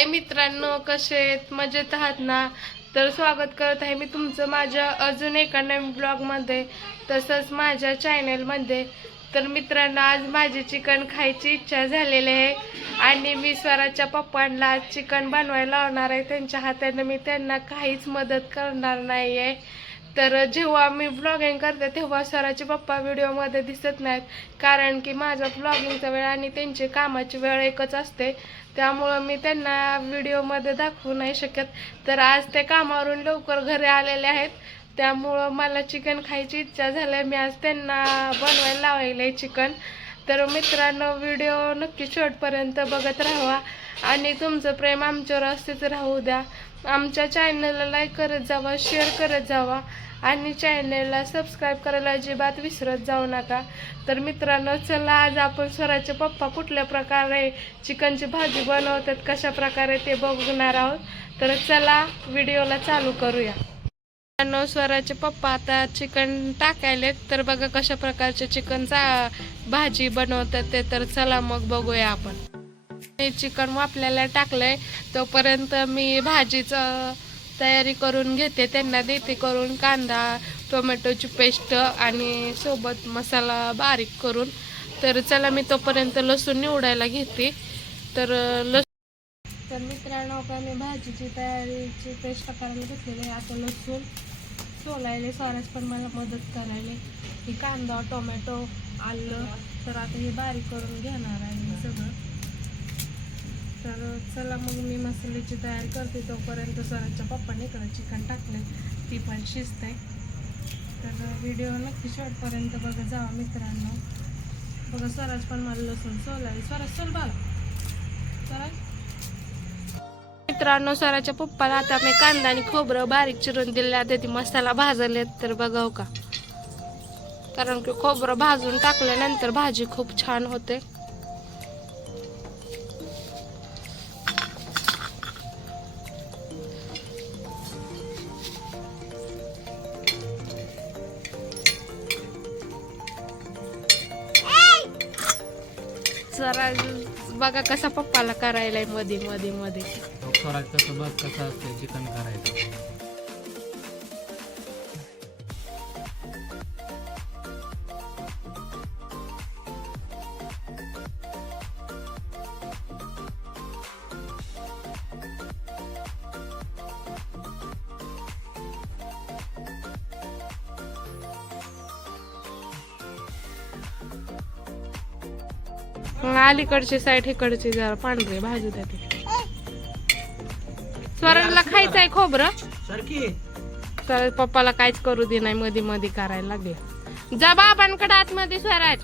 हाय मित्रांनो, कसे आहेत? मजेत आहात ना? तर स्वागत करत आहे मी तुमचं माझ्या अजून एका नवीन ब्लॉगमध्ये, तसंच माझ्या चॅनलमध्ये. तर मित्रांनो, आज माझी चिकन खायची इच्छा झालेली आहे आणि मी स्वराच्या पप्पांना चिकन बनवायला लावणार आहे. त्यांच्या हाताने मी त्यांना काहीच मदत करणार नाही आहे. तर जेव्हा मी ब्लॉगिंग करते तेव्हा स्वराचे पप्पा व्हिडिओमध्ये दिसत नाहीत, कारण की माझा ब्लॉगिंगचा वेळ आणि त्यांची कामाची वेळ एकच असते. त्यामुळं मी त्यांना व्हिडिओमध्ये दाखवू नाही शकत. तर आज ते कामावरून लवकर घरी आलेले आहेत, त्यामुळं मला चिकन खायची इच्छा झाली. मी आज त्यांना बनवायला लावलेलं आहे चिकन. तर मित्रांनो, व्हिडिओ नक्की शेवटपर्यंत बघत राहावा आणि तुमचं प्रेम आमच्यावर असतेच राहू द्या. आमच्या चॅनलला लाईक करत जावा, शेअर करत जावा आणि चॅनलला सबस्क्राईब करायला अजिबात विसरत जाऊ नका. तर मित्रांनो, चला आज आपण स्वराचे पप्पा कुठल्या प्रकारे चिकनची भाजी बनवतात, कशा प्रकारे ते बघणार आहोत. तर चला व्हिडिओला चालू करूया. मित्रांनो, स्वराचे पप्पा आता चिकन टाकायलेत, तर बघा कशा प्रकारचे चिकनचा भाजी बनवतात ते. तर चला मग बघूया आपण. चिकन वाफल्याला टाकलंय, तोपर्यंत मी भाजीचं तयारी करून घेते. त्यांना देते करून कांदा टोमॅटोची पेस्ट आणि सोबत मसाला बारीक करून. तर चला मी तोपर्यंत लसूण निवडायला घेते. तर मित्रांनो, मी भाजीची तयारीची पेस्ट करायला घेतलेली आहे. आता लसूण सोलायले स्वराज पण मला मदत करायला. ही कांदा टोमॅटो आलं तर आता हे बारीक करून घेणार आहे मी सगळं. तर चला मग मी मसाल्याची तयारी करते, तोपर्यंत स्वराच्या पप्पाने इकडं चिकन टाकले, ती पण शिजते. तर व्हिडिओ नक्की शेवटपर्यंत बघा जावा मित्रांनो. बघा स्वराज पण मला लसूण सोलाय. स्वराज चल बाला स्वराज. मित्रांनो, स्वराच्या पप्पाला आता मी कांदा आणि खोबरं बारीक चिरून दिले. आता ती मसाला भाजलेत, तर बघाव का, कारण की खोबरं भाजून टाकल्यानंतर भाजी खूप छान होते. स्वराज बघा कसा पप्पाला करायलाय मध्ये मध्ये मध्ये. स्वराज कसं बघ कसं असते चिकन करायचं. अलीकडची साईड इकडची जरा पांढरे भाजी देते. स्वराजला खायचंय खोबरं. स्वराज पप्पाला काहीच करू दे नाही, मध्ये मध्ये करायला लागले. जा बाबांकडे आतमध्ये स्वराज.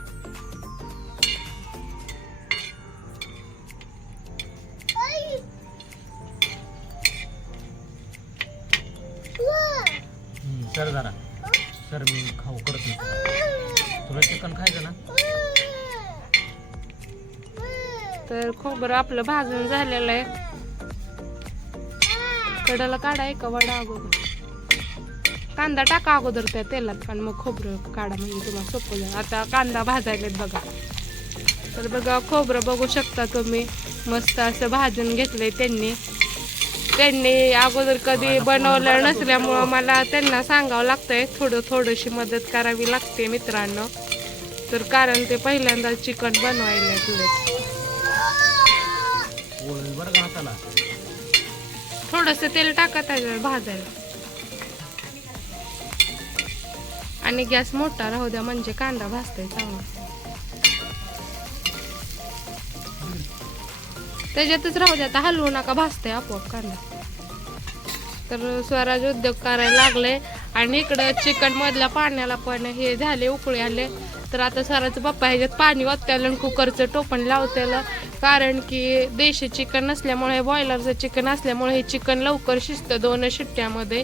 सर जरा सर मी खाऊ करत नाही. तुला चिकन खायचं ना. तर खोबरं आपलं भाजून झालेलं आहे. कडाला काढा का वडा अगोदर. कांदा टाका अगोदर त्या तेलात आणि मग खोबरं काढा, म्हणजे तुम्हाला सोपं जाईल. आता कांदा भाजायलेत बघा. तर बघा खोबरं बघू शकता तुम्ही, मस्त असं भाजून घेतलंय त्यांनी अगोदर कधी बनवलं नसल्यामुळं मला त्यांना सांगावं लागतंय, थोडीशी मदत करावी लागते मित्रांनो. तर कारण ते पहिल्यांदा चिकन बनवायला तुझं थोडस तेल टाकत त्याच्यावर भाजायला आणि गॅस मोठा राहू द्या, म्हणजे कांदा भाजतोय चांगला. त्याच्यातच राहू द्या, आता हलवू नका, भाजतंय आपोआप कांदा. तर स्वराज उद्योग करायला लागले आणि इकडं चिकन मधल्या पाण्याला पण हे झाले, उकळी आले. तर आता स्वराचं पप्पा ह्याच्यात पाणी ओतल्याला कुकरचं टोपण लावतेलं, कारण की देशी चिकन नसल्यामुळे, बॉयलरचं चिकन असल्यामुळे हे चिकन लवकर शिजतं 2 शिट्ट्यामध्ये.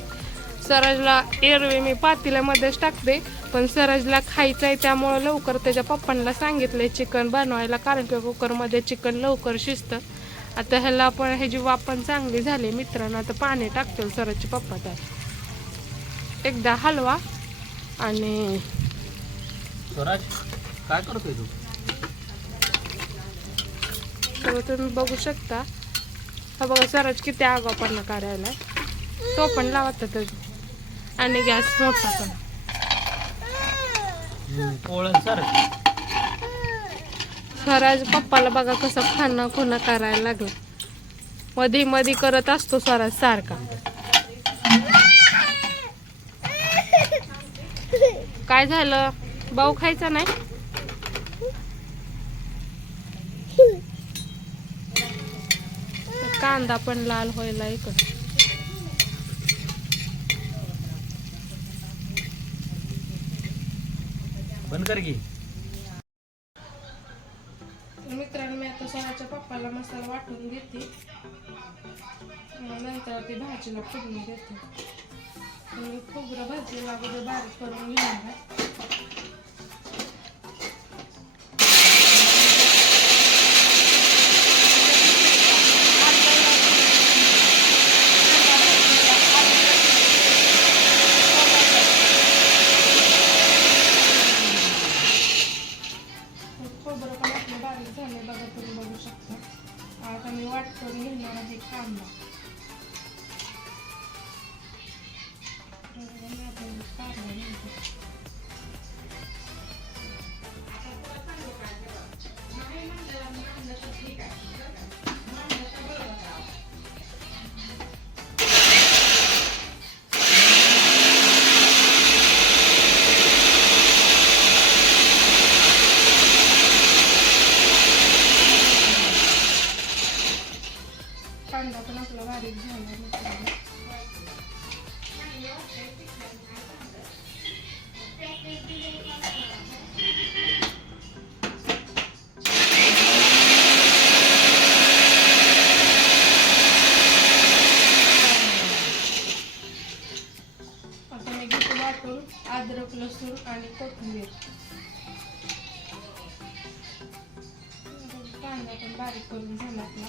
स्वराजला एरवी मी पातेल्यामध्येच टाकते, पण स्वराजला खायचं आहे त्यामुळं लवकर त्याच्या पप्पांना सांगितलंय चिकन बनवायला, कारण की कुकरमध्ये चिकन लवकर शिजतं. आता ह्याला पण ह्याची वाफ पण चांगली झाली मित्रांनो. आता पाणी टाकतो स्वराचे पप्पा. त्यात एकदा हलवा आणि स्वराज काय करतोय तू? तर तुम्ही बघू शकता हा बघा स्वराज किती आगाऊपणा करायला. तो पण लावत आणि गॅस मोठा पण. पोळण सर स्वराज पप्पाला बघा कसं खाणं खुणं करायला लागलं. मधी मधी करत असतो स्वराज सारखा. काय झालं? भाऊ खायचा नाही? कांदा पण लाल व्हायला इकडं. बंद कर की. मित्रांनो मी आता स्वराच्या पप्पाला मसाला वाटून देते. नंतर ती भाजीला फोडणी देते. खोबरं भाजीला अगोदर बारीक करून घेणार आहे. खोबरं पण आपलं बारीक झाले बघा, तुम्ही बघू शकता. आता मी वाटून घेणार आहे कांदा. कांदा पण आपला बारीक झाला. आता मी घेतो वाटून अद्रक, लसूण आणि कोथिंबीर. कांदा पण बारीक करून झाला आपला.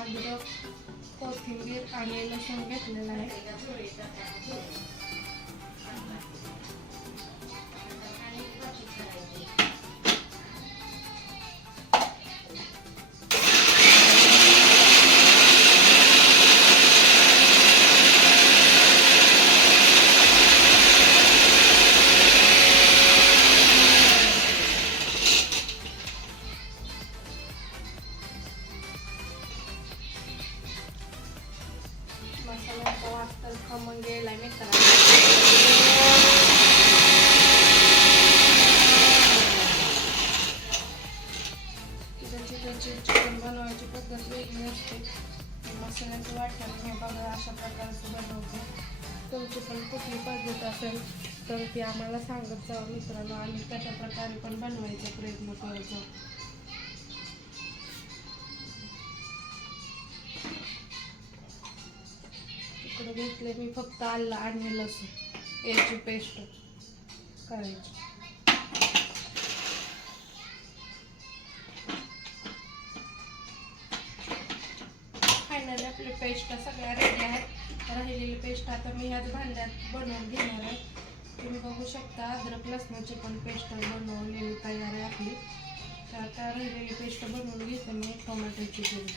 अद्रक, कोथिंबीर आणि लसूण घेतलेला आहे. मसाल्याचा वास खमंग गेलाय मित्रांनो. त्याची चिकन बनवायची पद्धत वेगळी असते. मसाल्याचं वाटण हे बघा अशा प्रकारचं बनवतो. तुमची पण कुठली पद्धत असेल तर ती आम्हाला सांगत जावा मित्रांनो. आम्ही तशा प्रकारे पण बनवायचा प्रयत्न करत जाऊ. इकडे घेतले मी फक्त आलं आणि लसूण याची पेस्ट करायची. फायनली आपली पेस्ट सगळ्या रेडी आहेत. राहिलेली पेस्ट आता मी ह्याच भांड्यात बनवून घेणार आहे. तुम्ही बघू शकता अद्रक लसणाची पण पेस्ट बनवलेली तयार आहे आपली. तर आता राहिलेली पेस्ट बनवून घेते मी टोमॅटोची केली.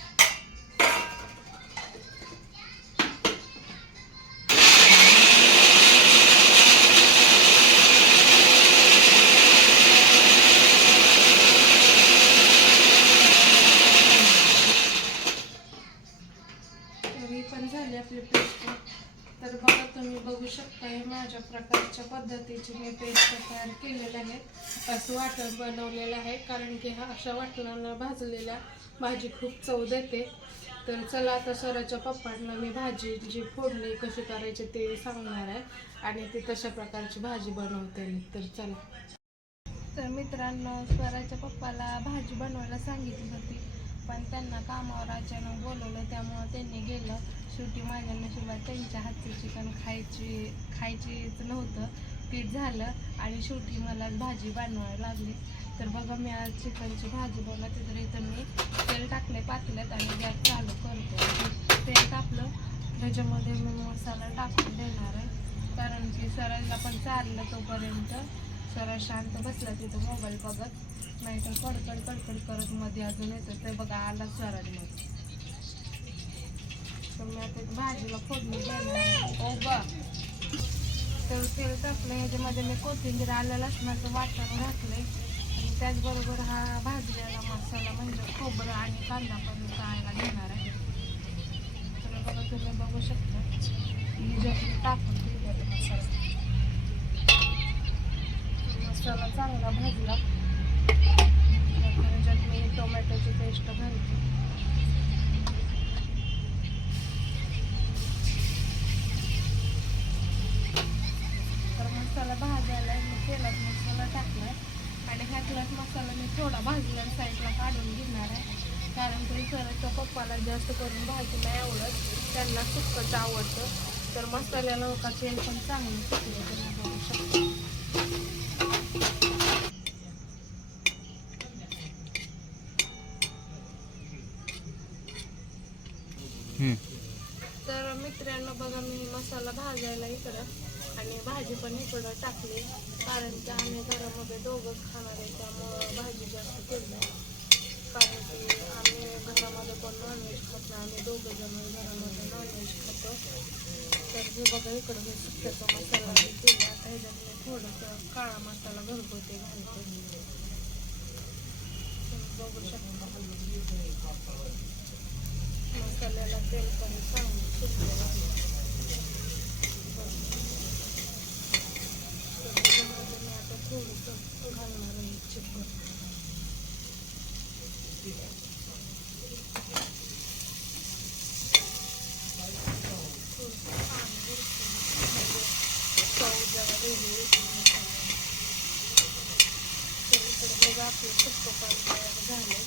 पण झाली आपली पेस्ट. तर बघा तुम्ही बघू शकता हे माझ्या प्रकारच्या पद्धतीची मी पेस्ट तयार केलेलं आहे. असं वाटण बनवलेलं आहे कारण की हा अशा वाटणाला भाजलेल्या भाजी खूप चव देते. तर चला आता स्वराच्या पप्पांना मी भाजीची फोडणी कशी करायची ते सांगणार आहे आणि ते तशा प्रकारची भाजी बनवते. तर चला. तर मित्रांनो स्वराच्या पप्पाला भाजी बनवायला सांगितली होती पण त्यांना कामावर अचानक बोलवलं त्यामुळं त्यांनी गेलं. शेवटी माझ्या नशिबात त्यांच्या हातचं चिकन खायचीच नव्हतं. पीठ झालं आणि शेवटी मला भाजी बनवायला लागली. तर बघा मी आज चिकनची भाजी बनवते. तर इथं मी तेल टाकले पातेल्यात आणि गॅस चालू करतो. तेल टाकलं त्याच्यामध्ये मी मसाला टाकून देणार आहे कारण की सरांना पण चाललं तोपर्यंत सरळ शांत बसला तिथं मोबाईल बघत, नाहीतर कडकड कडकड करत मध्ये अजून येतं ते बघा आला स्वराज मध्ये. तर मी आता भाजीला फोडणी देणार. ओ बा तर तेल टाकलं, ह्याच्यामध्ये मी कोथिंबीर आलं लसणाचं वाटण घातलंय आणि त्याचबरोबर हा भाजलेला मसाला म्हणजे खोबरं आणि कांदा पण तळायला घेणार आहे. तर बघा तुम्ही बघू शकता ह्याच्यात टाकून दिलेला मसाला. मसाला चांगला भाजला तर ह्याच्यात मी टोमॅटोची पेस्ट घालते. तर मसाला भाजायला मी तेलात मसाला टाकलाय आणि ह्यातलाच मसाला मी थोडा भाजला साईडला काढून घेणार आहे. कारण तरी सरच्या पप्पाला जास्त करून भाजी नाही आवडत, त्यांना सुक्कच आवडतं. तर मसाल्याला का तेल पण चांगलं सुकलं तुम्ही बघू शकता. तर मित्रांनो बघा मी मसाला भाजायला इकडं आणि भाजी पण इकडं टाकली, कारण की आम्ही घरामध्ये दोघंच खाणार आहे त्यामुळं भाजी जास्त केली नाही. कारण की आम्ही घरामध्ये कोण नॉनव्हेज खात नाही, आम्ही दोघं जण घरामध्ये नॉनव्हेज खातो. तर हे बघा इकडं मी सुक्याचा मसाला केला. आता ह्याच्यात मी थोडंसं काळा मसाला घरगुती घालते. तुम्ही बघू शकता मसाल्याला तेल पण चांगलं सुटलेलं आहे. तर त्याच्यामध्ये मी आता थोडंसं घालणार आहे चिकन. थोडंसं पाणी भरपूर म्हणजे चव जरा वेगळी येते मसाल्याला. तर इकडे बघा आपलं सुक्कं पाणी तयार झालं.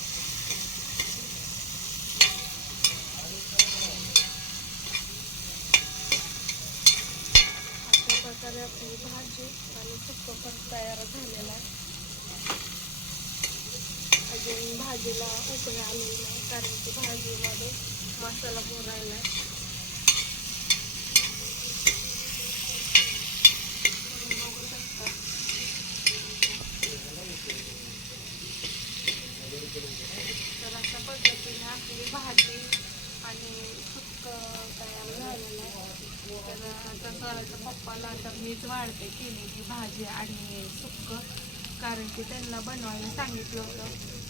प्रकारे आपली भाजी आणि सुक्कं पण तयार झालेलं आहे. अजून भाजीला उकळी आलेली नाही, कारण की भाजीमध्ये मसाला मुरायला आहे. बघू शकता तर अशा पद्धतीने आपली भाजी आणि सुक्कं तयार झालेलं आहे. तर आता स्वराच्या पप्पाला तर मीच वाढते केलेली भाजी आणि सुक्कं, कारण की त्यांना बनवायला सांगितलं होतं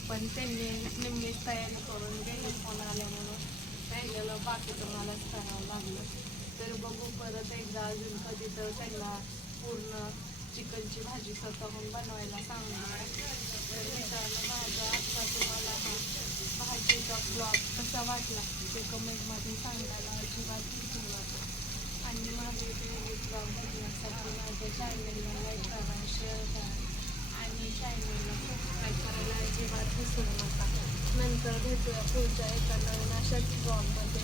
पण त्यांनी निम्मीच तयारी करून गेले फोन आल्या म्हणून राहिलेलं बाकीचं मलाच करावं लागलं. तर बघू परत एकदा अजून कधी तर त्यांना पूर्ण चिकनची भाजी स्वतःहून बनवायला सांगणार. तर मित्रांनो माझा आजचा तुम्हाला हा भाजीचा ब्लॉग कसा वाटला ते कमेंटमध्ये सांगायला अजिबात विसरू नका. आणि माझे ब्लॉग बघण्यासाठी माझ्या चॅनलला लाईक करा, शेअर करा आणि चॅनलला सबस्क्राईब करायला अजिबात विसरू नका. नंतर भेटूया पुढच्या एका नवीन अशाच ब्लॉगमध्ये.